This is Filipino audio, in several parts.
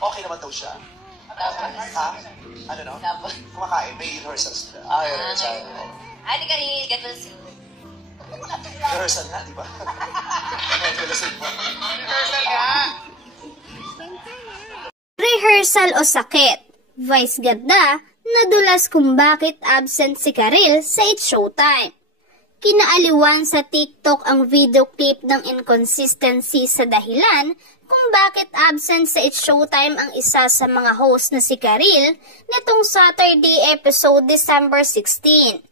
Okay naman daw siya. Ha? Ano no? Kumakain, may rehearsals sila. Rehearsal. Hindi ka i-get well soon. Rehearsal nga, di ba? Rehearsal nga. Rehearsal o sakit? Vice ganda, nadulas kung bakit absent si Karil sa It's Showtime. Kinaaliwan sa TikTok ang video clip ng inconsistency sa dahilan kung bakit absent sa It's Showtime ang isa sa mga host na si Karil nitong Saturday episode December 16.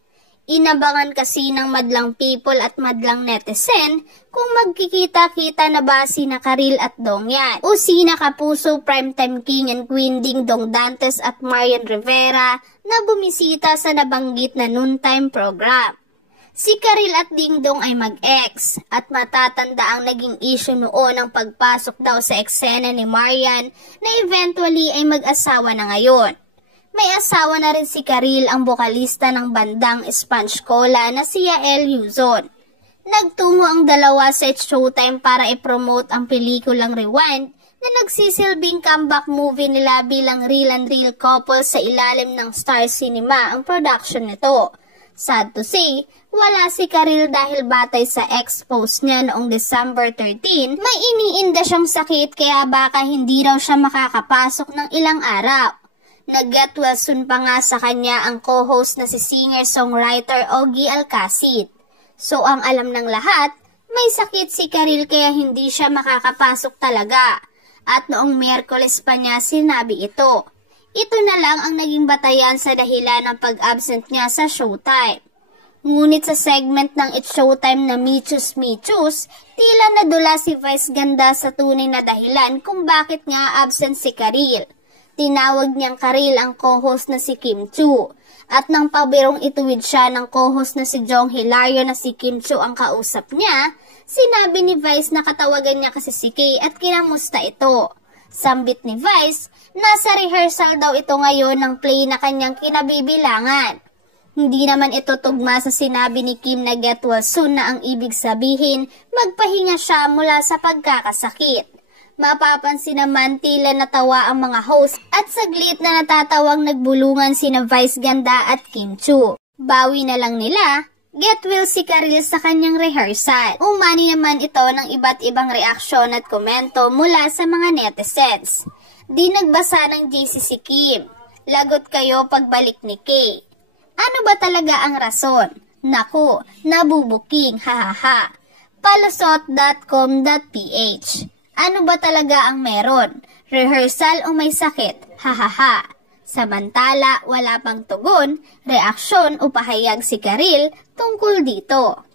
Inabangan kasi ng madlang people at madlang netizen kung magkikita-kita na ba sina Karil at Dongyan o sina Kapuso Primetime King and Queen Ding Dong Dantes at Marian Rivera na bumisita sa nabanggit na noontime program. Si Karil at Ding Dong ay mag-ex at matatanda ang naging issue noon ng pagpasok daw sa eksena ni Marian na eventually ay mag-asawa na ngayon. May asawa na rin si Karil, ang bokalista ng bandang Sponge Cola na si Yael Yuzon. Nagtungo ang dalawa sa It's Showtime para i-promote ang pelikulang Rewind na nagsisilbing comeback movie nila bilang real and real couple sa ilalim ng Star Cinema ang production nito. Sad to say, wala si Karil dahil batay sa ex-post niya noong December 13, may iniinda siyang sakit kaya baka hindi raw siya makakapasok ng ilang araw. Nag-get well soon pa nga sa kanya ang co-host na si singer-songwriter Ogie Alcacid. So ang alam ng lahat, may sakit si Karil kaya hindi siya makakapasok talaga. At noong Miyerkules pa niya sinabi ito. Ito na lang ang naging batayan sa dahilan ng pag-absent niya sa Showtime. Ngunit sa segment ng It's Showtime na Michus Michus, tila nadula si Vice Ganda sa tunay na dahilan kung bakit nga absent si Karil. Tinawag niyang Karil ang co-host na si Kim Chu. At nang pabirong ituwid siya ng co-host na si Jong Hilario na si Kim Chu ang kausap niya, sinabi ni Vice na katawagan niya kasi si Kay at kinamusta ito. Sambit ni Vice, nasa rehearsal daw ito ngayon ng play na kanyang kinabibilangan. Hindi naman ito tugma sa sinabi ni Kim na get well soon na ang ibig sabihin, magpahinga siya mula sa pagkakasakit. Mapapansin naman tila natawa ang mga host at saglit na natatawang nagbulungan sina Vice Ganda at Kim Chu. Bawi na lang nila, get well si Karil sa kanyang rehearsal. Umani naman ito ng iba't ibang reaksyon at komento mula sa mga netizens. Di nagbasa ng JC si Kim. Lagot kayo pagbalik ni Kay. Ano ba talaga ang rason? Naku, nabubuking, hahaha. Palusot.com.ph. Ano ba talaga ang meron? Rehearsal o may sakit? Hahaha. Samantala, wala pang tugon, reaksyon o pahayag si Karil tungkol dito.